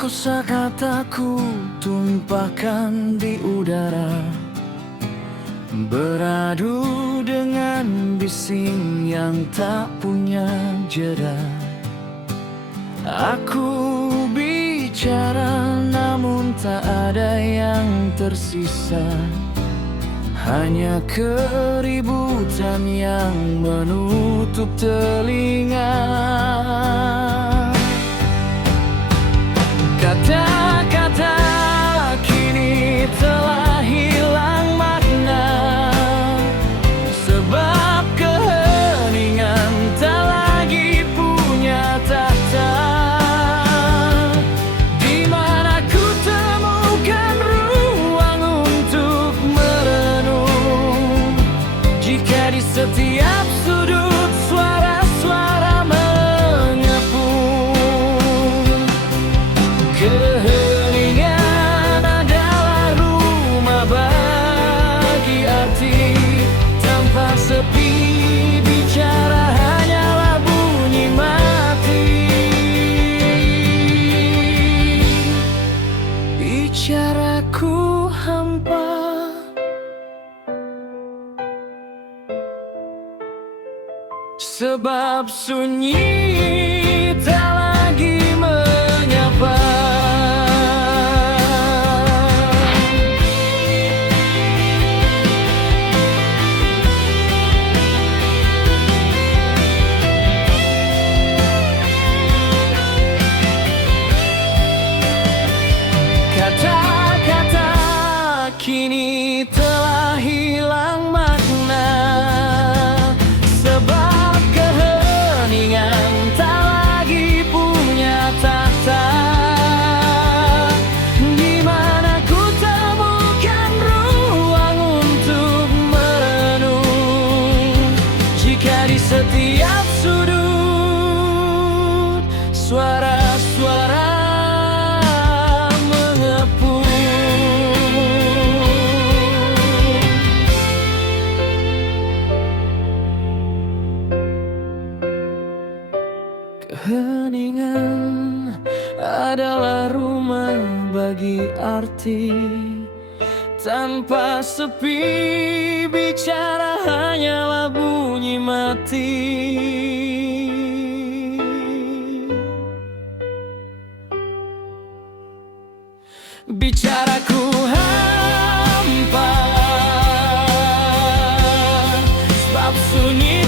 Kosakataku tumpahkan di udara, beradu dengan bising yang tak punya jeda. Aku bicara namun tak ada yang tersisa, hanya keributan yang menutup telinga. Kata-kata kini telah hilang makna, sebab keheningan tak lagi punya tahta. Di mana ku temukan ruang untuk merenung, jika di setiap sudut suara-suara mengepung. Keheningan adalah rumah bagi arti, tanpa sepi bicara hanyalah bunyi mati. Bicaraku hampa, sebab sunyi tak lagi menyapa. Kata-kata kini telah hilang makna, sebab keheningan tak lagi punya tahta. Di mana ku temukan ruang untuk merenung, jika di setiap sudut suara-suara mengepung. Keheningan adalah rumah bagi arti, tanpa sepi bicara hanyalah bunyi mati. Bicaraku hampa, sebab sunyi